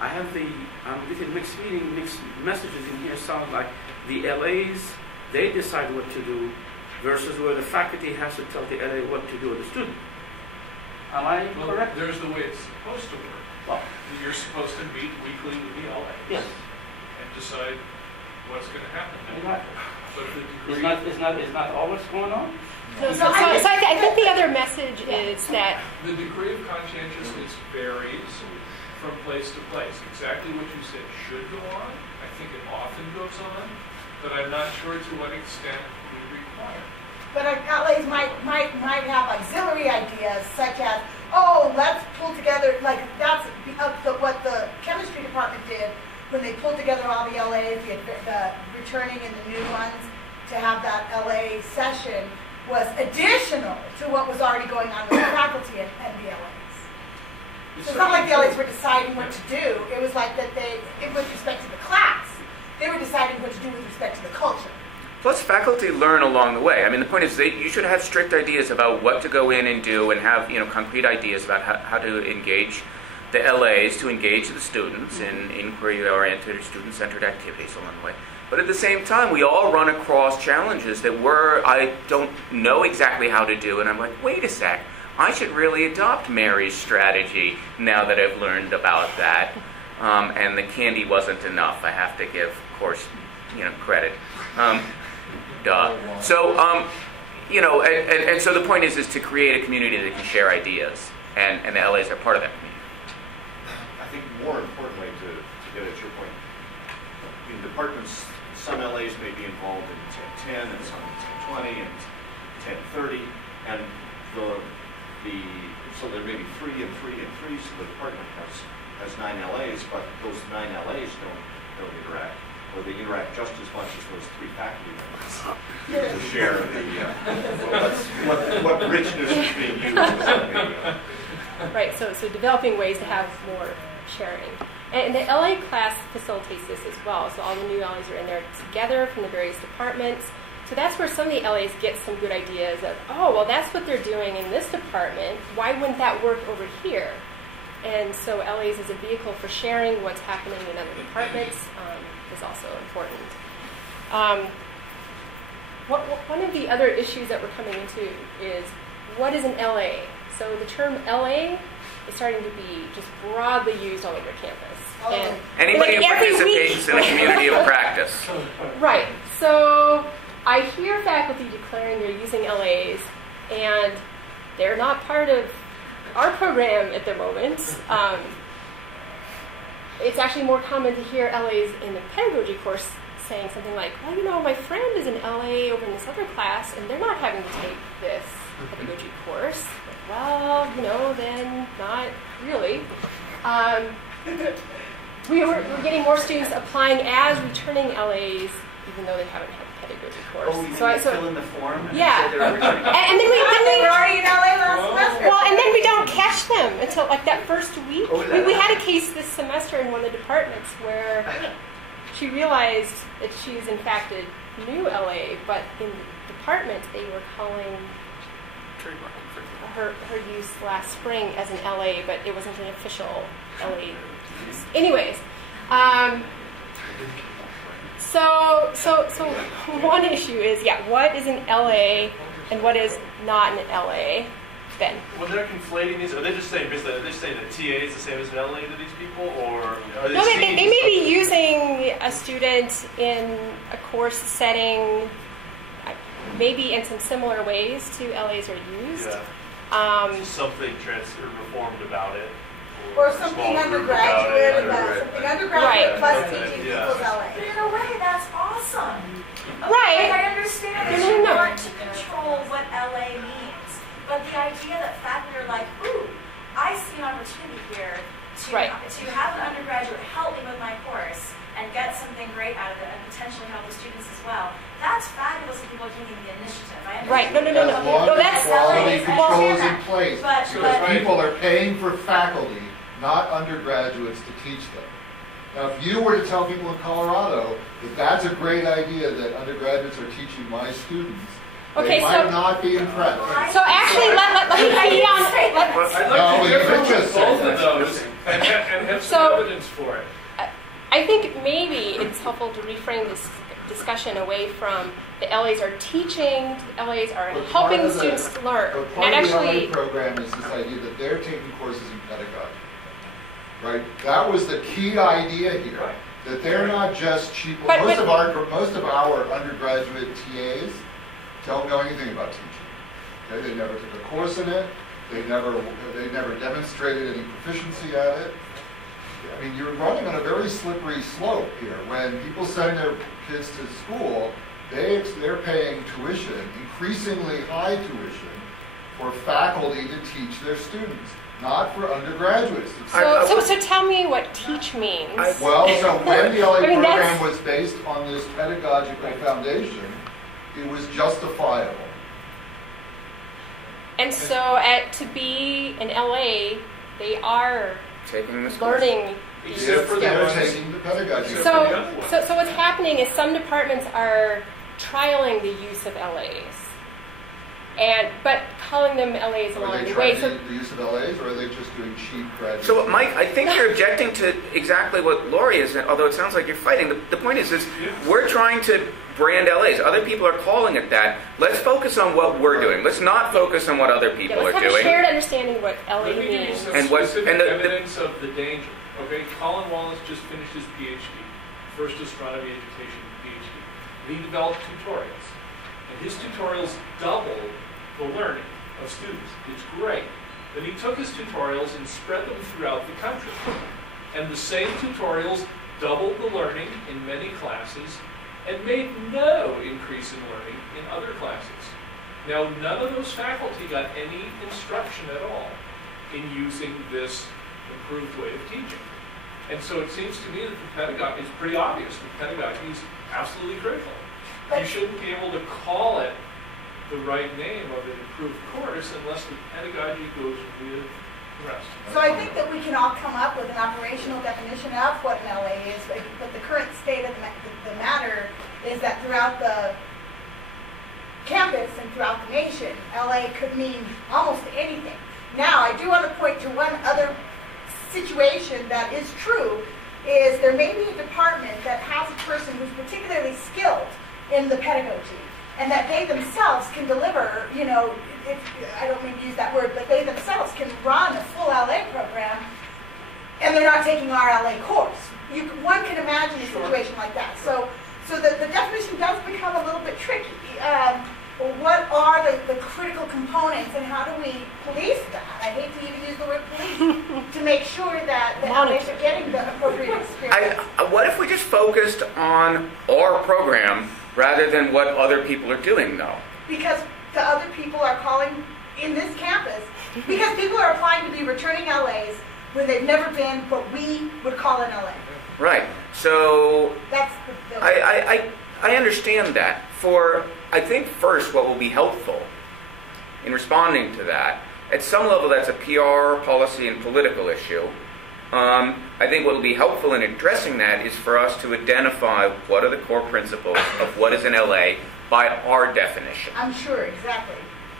I have getting mixed messages in here. Sound like the LAs, they decide what to do, versus where the faculty has to tell the LA what to do with the student. Am I Well, correct? there's the way it's supposed to work. Well, You're supposed to meet weekly with the LAs. yes. And decide what's going to happen. Exactly. But the It's degree, not always going on. I think the other message is that the degree of conscientiousness varies from place to place. Exactly what you said should go on. I think it often goes on, but I'm not sure to what extent we require. But our LAs might have auxiliary ideas, such as, oh, let's pull together, like that's what the chemistry department did when they pulled together all the LAs, the returning and the new ones, to have that LA session was additional to what was already going on with the faculty and the LAs. So it's not like the LAs were deciding what to do. It was like that with respect to the class, they were deciding what to do with respect to the culture. Plus, faculty learn along the way. I mean, the point is you should have strict ideas about what to go in and do, and have concrete ideas about how to engage the LAs, to engage the students in inquiry-oriented or student-centered activities along the way. But at the same time, we all run across challenges that I don't know exactly how to do, and I'm like, wait a sec, I should really adopt Mary's strategy now that I've learned about that. And the candy wasn't enough. I have to give, of course, credit. Duh. So, and so the point is to create a community that can share ideas, and the LAs are part of that community. I think more importantly, to get at your point, in departments, some LAs may be involved in 1010 and some in 1020 and 1030, and so there may be 3 and 3 and 3, so the department has 9 LAs, but those 9 LAs don't interact, or they interact just as much as those 3 faculty members to share what richness is being used. right. So developing ways to have more sharing. And the LA class facilitates this as well. So all the new LAs are in there together from the various departments. So that's where some of the LAs get some good ideas of, oh, well, that's what they're doing in this department. Why wouldn't that work over here? And so LAs as a vehicle for sharing what's happening in other departments is also important. One of the other issues that we're coming into is, what is an LA? So the term LA is starting to be just broadly used all over campus. And anybody who participates in a community of practice. Right. So I hear faculty declaring they're using LAs, and they're not part of our program at the moment. It's actually more common to hear LAs in the pedagogy course saying something like, well, my friend is in LA over in this other class, and they're not having to take this pedagogy course. Well, then not really. We're getting more students applying as returning LAs, even though they haven't had a pedagogy course. Oh, you fill in the form? Yeah. And then we already in LA last semester. Well, and then we don't catch them until like that first week. We had a case this semester in one of the departments where she realized that she's in fact a new LA, but in the department they were calling her use last spring as an LA, but it wasn't an official LA use. Anyways, so one issue is, what is an LA and what is not an LA? Ben. When they're conflating these, are they just saying basically, that TA is the same as an LA to these people, or are they? No, they may be using a student in a course setting, maybe in some similar ways to LAs are used. Yeah. Something reformed about it. Or something undergraduate plus teaching equals LA. But in a way, that's awesome. Okay, Right. I understand that you want to control what LA means, but the idea that faculty are like, ooh, I see an opportunity here to have an undergraduate help me with my course and get something great out of it and potentially help the students as well. That's fabulous if people are taking the initiative. I understand. Right. No, that's quality control is in place. But People are paying for faculty, not undergraduates, to teach them. Now, if you were to tell people in Colorado that that's a great idea that undergraduates are teaching my students, they might not be impressed. So actually, let me be on. I'd like to differentiate both of those and have some evidence for it. I think maybe it's helpful to reframe this discussion away from the LAs are teaching, the LAs are But helping part the of students to learn. But part And of the actually, LA program is this idea that they're taking courses in pedagogy, right? That was the key idea here, that they're not just cheap. Most of our undergraduate TAs don't know anything about teaching. Okay? They never took a course in it. They never demonstrated any proficiency at it. I mean, you're running on a very slippery slope here. When people send their kids to school, they're paying tuition, increasingly high tuition, for faculty to teach their students, not for undergraduates. So tell me what teach means. So when the LA program was based on this pedagogical foundation, it was justifiable. And so to be in LA, they are taking this learning. Except for they're taking the pedagogy. So what's happening is some departments are trialing the use of LAs, but calling them LAs along the way. Are they trying the use of LAs, or are they just doing cheap graduate? So, Mike, I think you're objecting to exactly what Laurie is, although it sounds like you're fighting. The point is we're trying to brand LAs. Other people are calling it that. Let's focus on what we're doing. Let's not focus on what other people are doing. Let's have a shared understanding of what LA means. Let me give you some specific evidence of the danger. Okay, Colin Wallace just finished his PhD, first astronomy education PhD. He developed tutorials, and his tutorials doubled the learning of students. It's great. Then he took his tutorials and spread them throughout the country. And the same tutorials doubled the learning in many classes and made no increase in learning in other classes. Now, none of those faculty got any instruction at all in using this improved way of teaching. And so it seems to me that the pedagogy is pretty obvious. The pedagogy is absolutely critical. You shouldn't be able to call it the right name of an improved course unless the pedagogy goes with the rest. So I think that we can all come up with an operational definition of what an LA is, but the current state of the matter is that throughout the campus and throughout the nation, LA could mean almost anything. Now, I do want to point to one other situation that is true, is there may be a department that has a person who's particularly skilled in the pedagogy, and that they themselves can deliver, I don't mean to use that word, but they themselves can run a full LA program, and they're not taking our LA course. One can imagine a situation like that. So the definition does become a little bit tricky. What are the critical components, and how do we police that? I hate to even use the word police, to make sure that the LAs are getting the appropriate experience. What if we just focused on our program rather than what other people are doing, though? Because the other people are calling in this campus, because people are applying to be returning LAs when they've never been what we would call an LA. Right. So that's I understand that. I think first what will be helpful in responding to that, at some level that's a PR, policy, and political issue. I think what will be helpful in addressing that is for us to identify what are the core principles of what is an LA by our definition. I'm sure, exactly.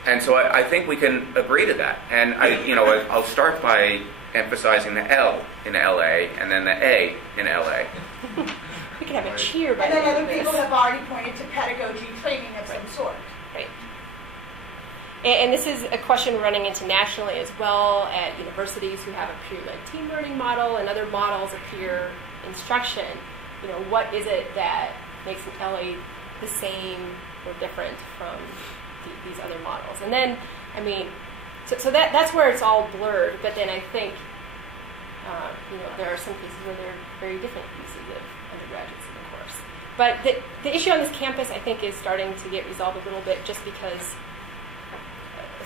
And so I think we can agree to that. And I'll start by emphasizing the L in LA and then the A in LA. We could have a cheer by and then other people have already pointed to pedagogy training of some sort. Right. And this is a question running internationally as well at universities who have a peer-led team learning model and other models of peer instruction. What is it that makes an LA the same or different from these other models? And then, so that's where it's all blurred. But then I think, there are some cases where there are very different uses of undergraduates in the course. But the issue on this campus, I think, is starting to get resolved a little bit just because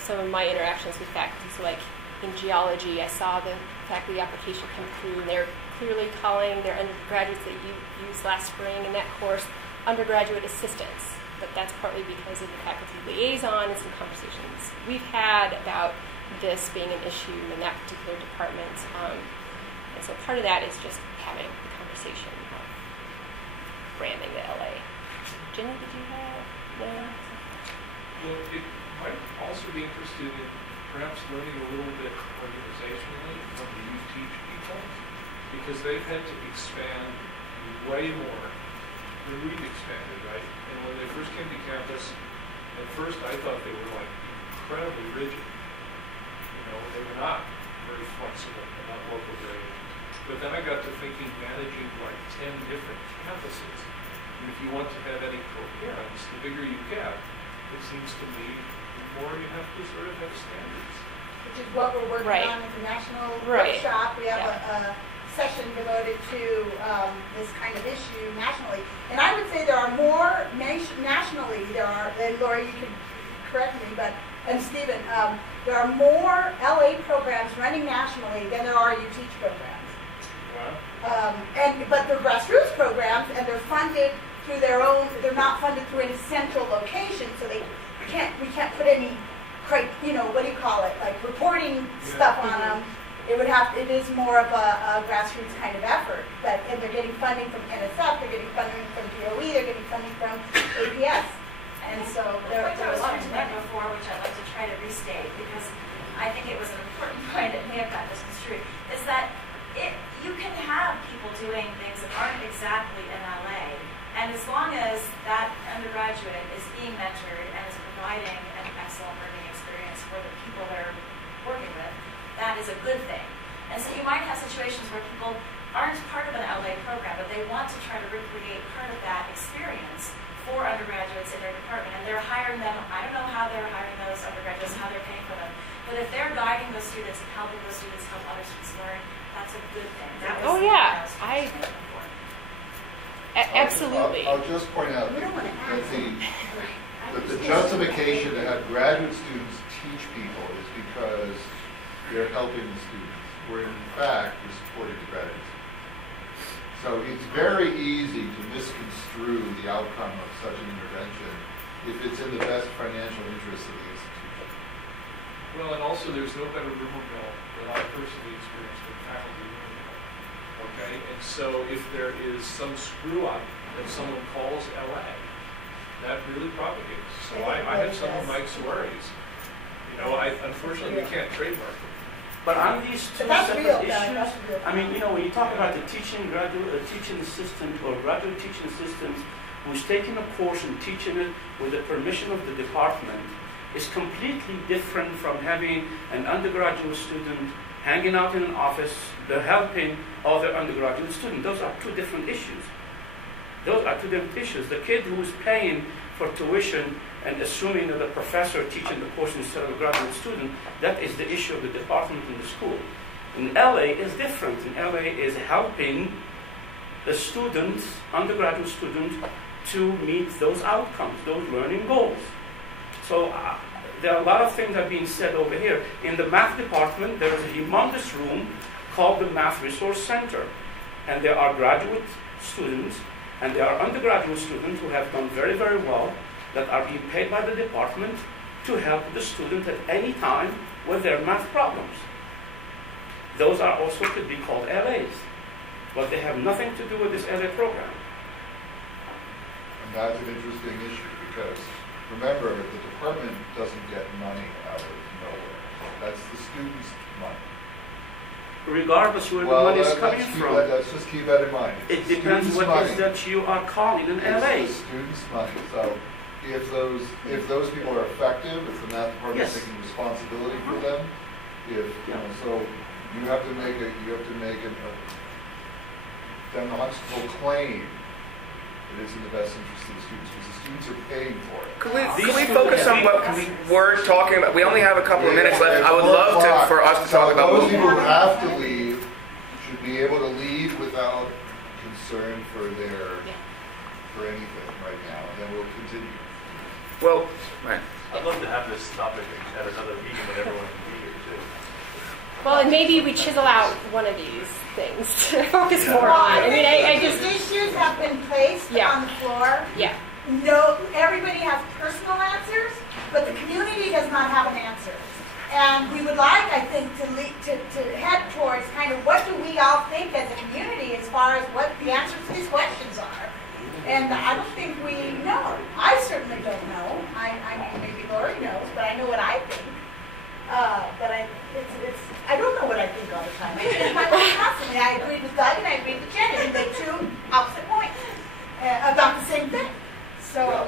some of my interactions with faculty. So like in geology, I saw the faculty application come through, and they're clearly calling their undergraduates that you used last spring in that course undergraduate assistants. But that's partly because of the faculty liaison and some conversations we've had about this being an issue in that particular department. And so part of that is just having the conversation of branding the LA. Jenny, did you have? Well, it might also be interested in perhaps learning a little bit organizationally from the UTeach people, because they've had to expand way more the read expanded, right? And when they first came to campus, at first I thought they were like incredibly rigid. You know, they were not very flexible, not local grade. But then I got to thinking managing like 10 different campuses. And if you want to have any coherence, the bigger you get, it seems to me, the more you have to sort of have standards. Which is what we're working on at the national workshop. We have a session devoted to this kind of issue nationally. And I would say there are more nationally, and Laurie, you can correct me, and Stephen, there are more LA programs running nationally than there are UTeach programs. Wow. But they're grassroots programs, and they're funded through their own, they're not funded through any central location, so we can't put any, what do you call it, like reporting stuff on them. It is more of a grassroots kind of effort, and they're getting funding from NSF, they're getting funding from DOE, they're getting funding from APS. And so there was a lot to that before, which I'd like to try to restate, because I think it was an important point that may have got misconstrued, is that you can have people doing things that aren't exactly in LA, and as long as that undergraduate is being mentored and is providing an excellent learning experience for the people they're working with, that is a good thing. And so you might have situations where people aren't part of an LA program, but they want to try to recreate part of that experience for undergraduates in their department, and they're hiring them. I don't know how they're hiring those undergraduates, how they're paying for them, but if they're guiding those students and helping those students help other students learn, that's a good thing. That was absolutely. I'll just point out that the justification to have graduate students teach people is because they're helping the students, where in fact we're supporting the graduate students. So it's very easy to misconstrue the outcome of such an intervention if it's in the best financial interest of the institution. Well, and also there's no better rumor mill that I personally experienced than faculty rumor mill. Okay, and so if there is some screw up that someone calls LA, that really propagates. So I had some of Mike's worries. You know, unfortunately we can't trademark them. But on these two separate issues, I mean, when you talk about the teaching assistant or graduate teaching assistant who's taking a course and teaching it with the permission of the department, is completely different from having an undergraduate student hanging out in an office, helping other undergraduate students. Those are two different issues. The kid who's paying for tuition and assuming that the professor teaching the course instead of a graduate student, that is the issue of the department in the school. In LA, it's different. In LA, is helping the students, undergraduate students, to meet those outcomes, those learning goals. So there are a lot of things that are being said over here. In the math department, there is a humongous room called the Math Resource Center. And there are graduate students, and there are undergraduate students who have done very, very well, that are being paid by the department to help the student at any time with their math problems. Those are also could be called LAs, but they have nothing to do with this LA program. And that's an interesting issue because remember, the department doesn't get money out of nowhere. That's the students' money. Regardless where the money is coming from. Let's just keep that in mind. It depends what it is that you are calling an LA. It's the students' money. So if those people are effective, if the math department is taking responsibility for them, so you have to make a demonstrable claim that it's in the best interest of the students because the students are paying for it. Can we focus on what we're talking about? We only have a couple of minutes left. I would love for us to talk about those people who have to leave should be able to leave without concern for anything right now, and then we'll continue. Well, right. I'd love to have this topic at another meeting when everyone can be here too. Well, and maybe we chisel out one of these things to focus more on. I mean, I just... These issues have been placed on the floor. Yeah. No, everybody has personal answers, but the community does not have an answer. And we would like, I think, to head towards kind of what do we all think as a community as far as what the answers to these questions are. And I don't think we know. I certainly don't know. I mean, maybe Laurie knows, but I know what I think. But I don't know what I think all the time. I change my mind constantly. I agreed with Doug and I agreed with Jen, and they two opposite points about the same thing. So, but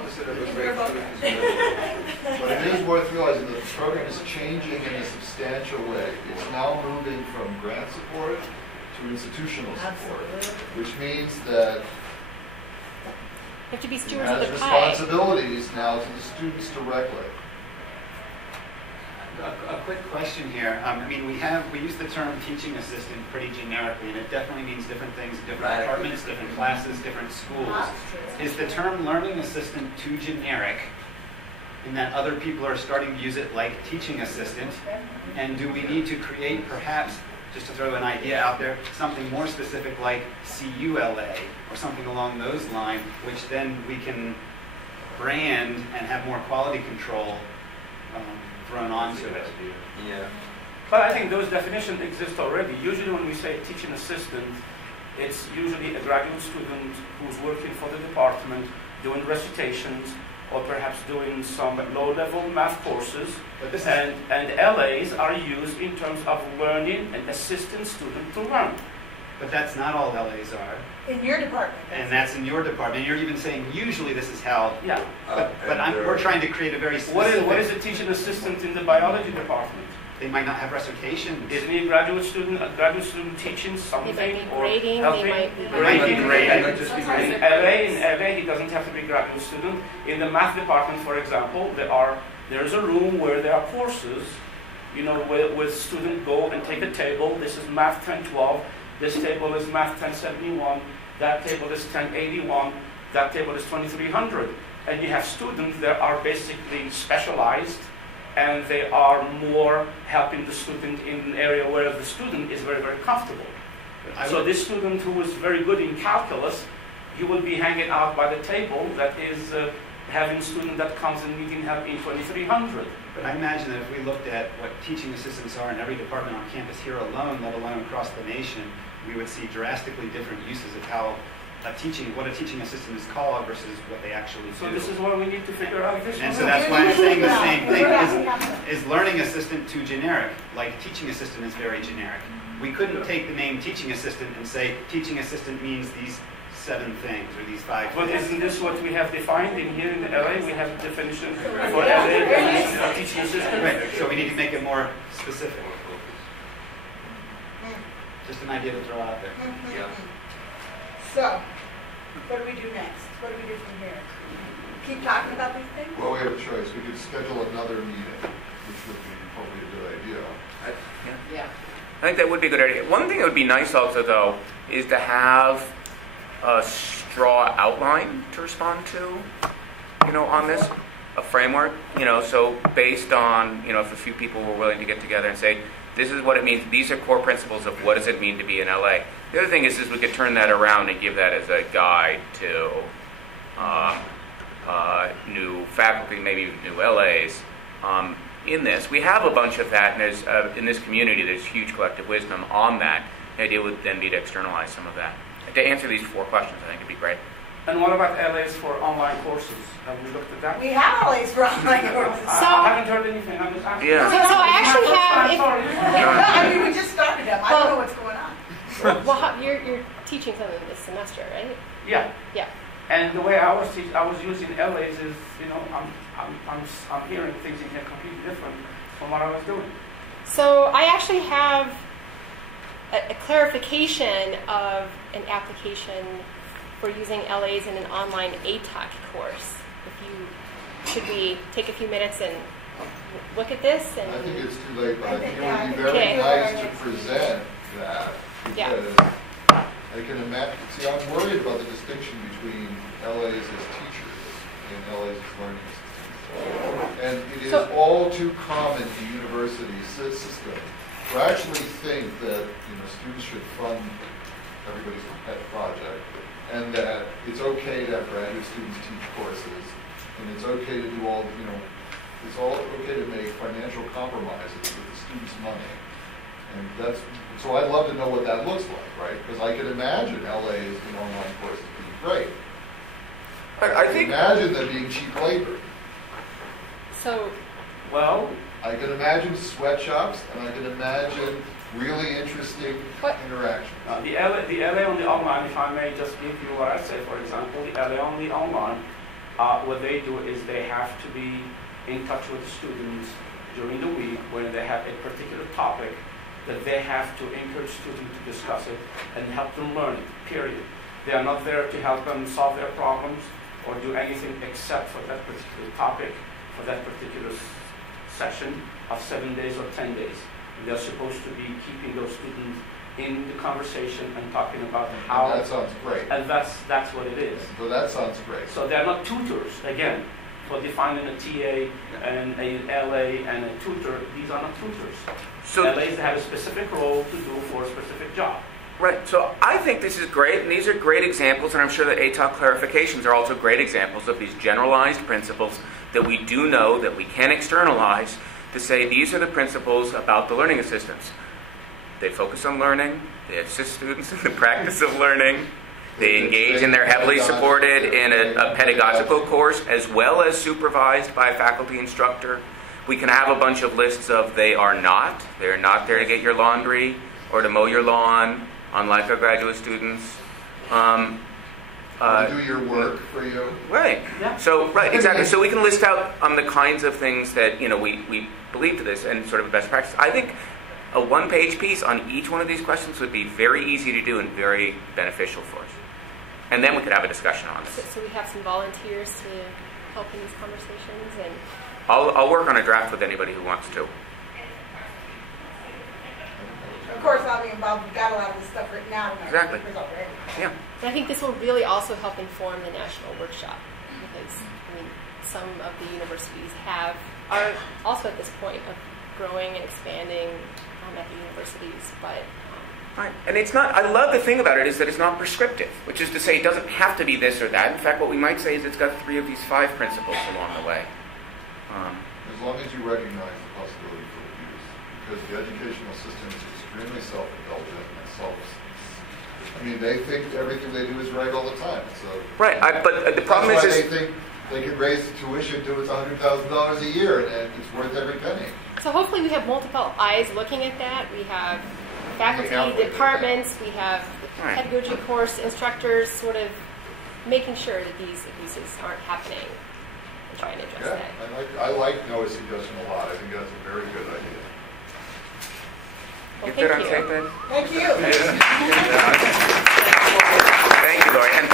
it is worth realizing that the program is changing in a substantial way. It's now moving from grant support to institutional support, which means that You have to be it stewards of has the pie. responsibilities now to the students directly. A quick question here. I mean, we use the term teaching assistant pretty generically, and it definitely means different things, different departments, different classes, different schools. Is the term learning assistant too generic in that other people are starting to use it like teaching assistant? And do we need to create, perhaps, just to throw an idea out there, something more specific like CULA or something along those lines, which then we can brand and have more quality control thrown onto it? Yeah. But I think those definitions exist already. Usually when we say teaching assistant, it's usually a graduate student who's working for the department, doing recitations, or perhaps doing some low-level math courses. And LAs are used in terms of learning and assisting students to learn. But that's not all LAs are. In your department. And that's in your department. You're even saying usually this is how. Yeah. But we're trying to create a very specific. What is a teaching assistant in the biology department? They might not have recitations. Isn't he a graduate student teaching something? They might be grading, helping? they might be grading. Just be In LA, he doesn't have to be a graduate student. In the math department, for example, there's a room where there are courses, where students go and take a table. This is Math 1012. This table is Math 1071. That table is 1081. That table is 2300. And you have students that are basically specialized, and they are more helping the student in an area where the student is very, very comfortable. So this student who is very good in calculus, he will be hanging out by the table that is having student that comes and needing help in 2300. But I imagine that if we looked at what teaching assistants are in every department on campus here alone, let alone across the nation, we would see drastically different uses of how what a teaching assistant is called versus what they actually do. So this is what we need to figure out. And so that's why I'm saying the same thing. Is learning assistant too generic? Like teaching assistant is very generic. We couldn't take the name teaching assistant and say teaching assistant means these 7 things or these 5 things. But isn't this what we have defined in here in LA? We have a definition for LA, definition of teaching assistant. Right. So we need to make it more specific. Just an idea to throw out there. Yeah. So, what do we do next? What do we do from here? Keep talking about these things? Well, we have a choice. We could schedule another meeting, which would be probably a good idea. Yeah. I think that would be a good idea. One thing that would be nice also, though, is to have a straw outline to respond to, on this, a framework, so based on, if a few people were willing to get together and say, this is what it means, these are core principles of what does it mean to be in LA. The other thing is we could turn that around and give that as a guide to new faculty, maybe even new LAs. In this, we have a bunch of that, and there's, in this community, there's huge collective wisdom on that. The idea would then be to externalize some of that. To answer these 4 questions, I think it'd be great. And what about LAs for online courses? Have we looked at that? We have LAs for online courses. I haven't heard anything. I'm just asking. So I actually have. I mean, we just started them. I don't know what's going on. Well, you're teaching something this semester, right? Yeah. Yeah. And the way I was using LAs is, I'm hearing things in here completely different from what I was doing. So I actually have a clarification of an application for using LAs in an online ATOC course. Should we take a few minutes and look at this? And I think it's too late, but I think it would be very nice to present that, because I can imagine, I'm worried about the distinction between LAs as teachers and LAs as learning assistants. And it is all too common in university systems to actually think that students should fund everybody's pet project, and that it's okay to have graduate students teach courses, and it's okay to do it's all okay to make financial compromises with the students' money. And so I'd love to know what that looks like, right? Because I can imagine LAs in online courses being great. I can imagine them being cheap labor. So, I can imagine sweatshops, and I can imagine really interesting interesting interaction. The LA on the online, if I may just give you what I say, for example, the LA on the online, what they do is they have to be in touch with the students during the week when they have a particular topic that they have to encourage students to discuss it and help them learn it, period. They are not there to help them solve their problems or do anything except for that particular topic, for that particular session of 7 days or 10 days. And they're supposed to be keeping those students in the conversation and talking about how... And that sounds great. And that's what it is. So that sounds great. So they're not tutors, again. For defining a TA and a LA and a tutor, these are not tutors. So LAs have a specific role to do for a specific job. Right, so I think this is great, and these are great examples, and I'm sure that ATOC clarifications are also great examples of these generalized principles that we do know that we can externalize to say these are the principles about the learning assistants. They focus on learning, they assist students in the practice of learning, they engage in their heavily supported in a pedagogical course as well as supervised by a faculty instructor. We can have a bunch of lists of they're not there to get your laundry or to mow your lawn, unlike our graduate students. Do your work for you. Right. Yeah. So, right, exactly. So we can list out the kinds of things that, we believe to this and sort of best practice. I think a one-page piece on each one of these questions would be very easy to do and very beneficial for us. And then we could have a discussion on this. So we have some volunteers to help in these conversations, and I'll work on a draft with anybody who wants to. Of course, I'll be involved. We've got a lot of this stuff written out in our Exactly. papers already. Yeah. And I think this will really also help inform the national workshop, because some of the universities are also at this point of growing and expanding at the universities, but. Right. And it's not, I love the thing about it is that it's not prescriptive, which is to say it doesn't have to be this or that. In fact, what we might say is it's got 3 of these 5 principles along the way. As long as you recognize the possibility for abuse, because the educational system is extremely self-indulgent and they think everything they do is right all the time. So right, but the problem is they think they can raise the tuition to it's $100,000 a year and it's worth every penny. So hopefully we have multiple eyes looking at that. We have faculty, departments, we have pedagogy course instructors sort of making sure that these abuses aren't happening and trying to address that. I like Noah's suggestion a lot. I think that's a very good idea. Well, You good on tape, Ed? Thank you. Thank you, Laurie. And